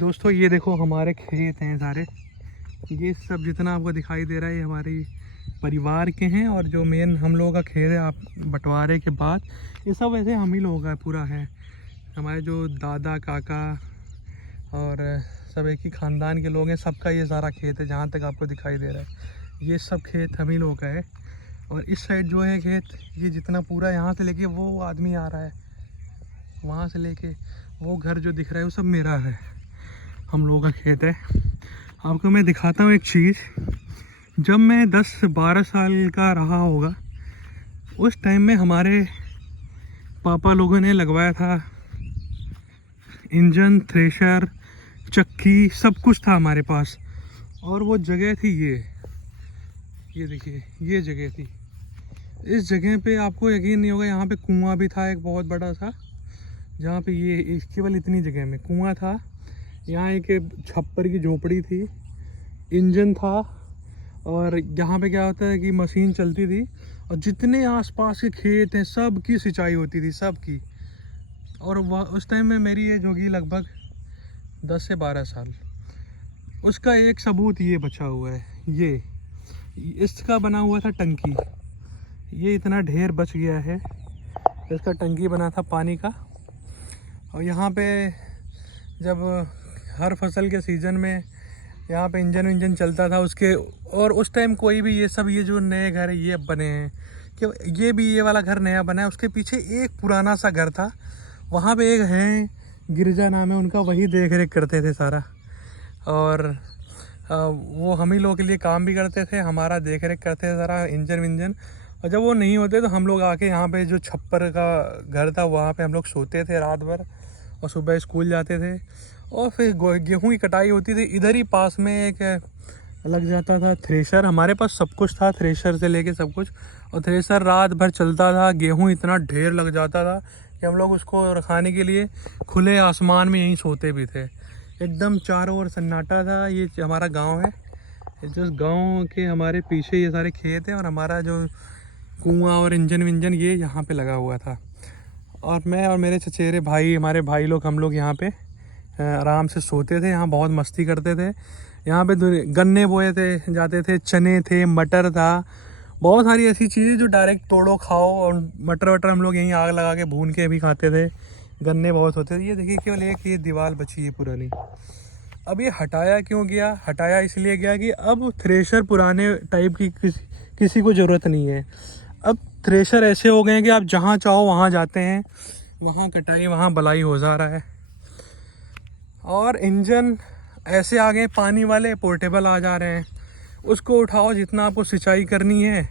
दोस्तों ये देखो हमारे खेत हैं सारे, ये सब जितना आपको दिखाई दे रहा है ये हमारे परिवार के हैं। और जो मेन हम लोगों का खेत है आप बंटवारे के बाद ये सब ऐसे हम ही लोगों का पूरा है। हमारे जो दादा काका और सब एक ही ख़ानदान के लोग हैं, सबका ये सारा खेत है जहाँ तक आपको दिखाई दे रहा है। ये सब खेत हम ही लोगों का है। और इस साइड जो है खेत, ये जितना पूरा यहाँ से लेके वो आदमी आ रहा है, वहाँ से लेके वो घर जो दिख रहा है वो सब मेरा है, हम लोगों का खेत है। आपको मैं दिखाता हूँ एक चीज़। जब मैं 10-12 साल का रहा होगा उस टाइम में हमारे पापा लोगों ने लगवाया था इंजन, थ्रेशर, चक्की, सब कुछ था हमारे पास। और वो जगह थी ये देखिए, ये जगह थी। इस जगह पे आपको यकीन नहीं होगा, यहाँ पे कुआं भी था एक बहुत बड़ा सा, जहाँ पे ये केवल इतनी जगह में कुआं था। यहाँ एक छप्पर की झोपड़ी थी, इंजन था, और यहाँ पे क्या होता है कि मशीन चलती थी और जितने आसपास के खेत हैं सब की सिंचाई होती थी, सब की। और वह उस टाइम में मेरी एज होगी लगभग 10 से 12 साल। उसका एक सबूत ये बचा हुआ है, ये इसका बना हुआ था टंकी। ये इतना ढेर बच गया है, इसका टंकी बना था पानी का। और यहाँ पे जब हर फसल के सीज़न में यहाँ पे इंजन चलता था उसके। और उस टाइम कोई भी ये जो नए घर ये बने हैं, कि ये भी ये वाला घर नया बना है, उसके पीछे एक पुराना सा घर था, वहाँ पे एक हैं गिरजा नाम है उनका, वही देख रेख करते थे सारा। और वो हम ही लोगों के लिए काम भी करते थे, हमारा देख रेख करते थे सारा इंजन विंजन। और जब वो नहीं होते तो हम लोग आके यहाँ पे जो छप्पर का घर था वहाँ पे हम लोग सोते थे रात भर, और सुबह स्कूल जाते थे। और फिर गेहूं की कटाई होती थी। इधर ही पास में एक लग जाता था थ्रेशर, हमारे पास सब कुछ था, थ्रेशर से लेके सब कुछ। और थ्रेशर रात भर चलता था, गेहूं इतना ढेर लग जाता था कि हम लोग उसको रखाने के लिए खुले आसमान में यहीं सोते भी थे। एकदम चारों ओर सन्नाटा था। ये हमारा गांव है, जिस गांव के हमारे पीछे ये सारे खेत हैं, और हमारा जो कुआं और इंजन विंजन ये यहाँ पे लगा हुआ था। और मैं और मेरे चचेरे भाई, हमारे भाई लोग, हम लोग यहाँ पे आराम से सोते थे, यहाँ बहुत मस्ती करते थे। यहाँ पे गन्ने बोए थे जाते थे, चने थे, मटर था, बहुत सारी ऐसी चीज़ें जो डायरेक्ट तोड़ो खाओ। और मटर वटर हम लोग यहीं आग लगा के भून के भी खाते थे। गन्ने बहुत होते थे। ये देखिए केवल एक ये दीवार बची है पुरानी। अब ये हटाया क्यों गया? हटाया इसलिए गया कि अब थ्रेशर पुराने टाइप की किसी को ज़रूरत नहीं है। अब थ्रेशर ऐसे हो गए हैं कि आप जहाँ चाहो वहाँ जाते हैं, वहाँ कटाई वहाँ बलाई हो जा रहा है। और इंजन ऐसे आ गए पानी वाले, पोर्टेबल आ जा रहे हैं। उसको उठाओ, जितना आपको सिंचाई करनी है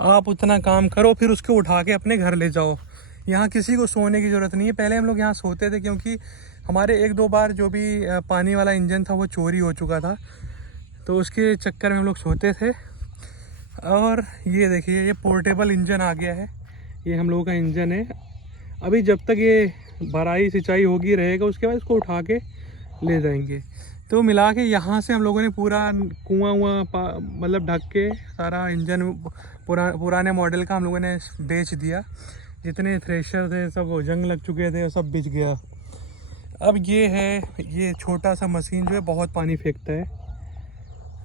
आप उतना काम करो, फिर उसको उठा के अपने घर ले जाओ। यहाँ किसी को सोने की ज़रूरत नहीं है। पहले हम लोग यहाँ सोते थे, क्योंकि हमारे 1-2 बार जो भी पानी वाला इंजन था वो चोरी हो चुका था, तो उसके चक्कर में हम लोग सोते थे। और ये देखिए ये पोर्टेबल इंजन आ गया है, ये हम लोगों का इंजन है। अभी जब तक ये भराई सिंचाई होगी रहेगा, उसके बाद इसको उठा के ले जाएंगे। तो मिला के यहाँ से हम लोगों ने पूरा कुआं मतलब ढक के सारा इंजन पुराने मॉडल का हम लोगों ने बेच दिया। जितने थ्रेशर थे सब जंग लग चुके थे, सब बिक गया। अब ये है, ये छोटा सा मशीन जो है बहुत पानी फेंकता है।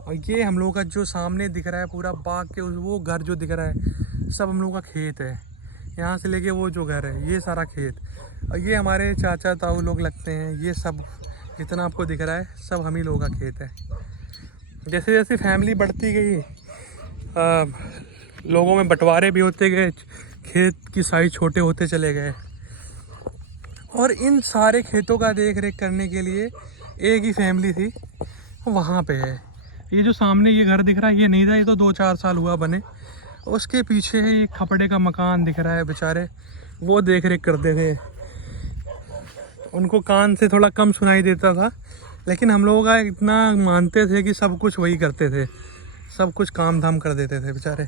और ये हम लोगों का जो सामने दिख रहा है पूरा बाग के वो घर जो दिख रहा है सब हम लोगों का खेत है। यहाँ से लेके वो जो घर है ये सारा खेत। और ये हमारे चाचा ताऊ लोग लगते हैं। ये सब जितना आपको दिख रहा है सब हम ही लोगों का खेत है। जैसे जैसे फैमिली बढ़ती गई, लोगों में बंटवारे भी होते गए, खेत की साइज छोटे होते चले गए। और इन सारे खेतों का देख रेख करने के लिए एक ही फैमिली थी, वहाँ पे है। ये जो सामने ये घर दिख रहा है ये नहीं था, ये तो 2-4 साल हुआ बने। उसके पीछे है एक खपड़े का मकान दिख रहा है, बेचारे वो देख रेख करते थे। उनको कान से थोड़ा कम सुनाई देता था, लेकिन हम लोगों का इतना मानते थे कि सब कुछ वही करते थे, सब कुछ काम धाम कर देते थे बेचारे।